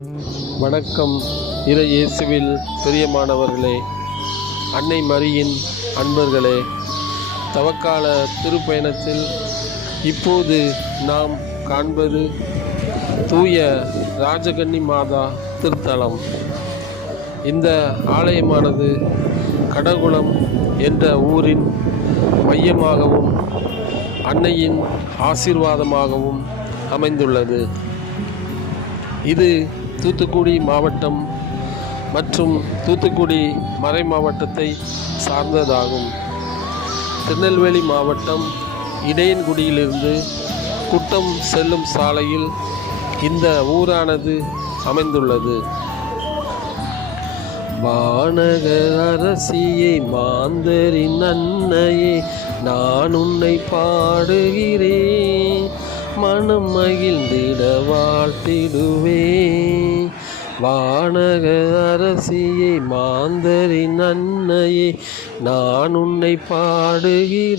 வணக்கம். இறை இயேசுவில் பிரியமானவர்களே, அன்னை மரியின் அன்பர்களே, தவக்கால திருப்பயணத்தில் இப்போது நாம் காண்பது தூய ராஜகன்னி மாதா திருத்தலம். இந்த ஆலயமானது கடகுளம் என்ற ஊரின் மையமாகவும் அன்னையின் ஆசீர்வாதமாகவும் அமைந்துள்ளது. இது தூத்துக்குடி மாவட்டம் மற்றும் தூத்துக்குடி மறை மாவட்டத்தை சார்ந்ததாகும். திருநெல்வேலி மாவட்டம் இடையன்குடியிலிருந்து குட்டம் செல்லும் சாலையில் இந்த ஊரானது அமைந்துள்ளது. வானக அரசியை மாந்தரின் அன்னையே, நான் உன்னை பாடுகிறேன், மனம் மகிழ்ந்திட வாழ்த்திடுவேன். வானக அரசியை மாந்தரின் அன்னையே, நான் உன்னை பாடுகிறேன்.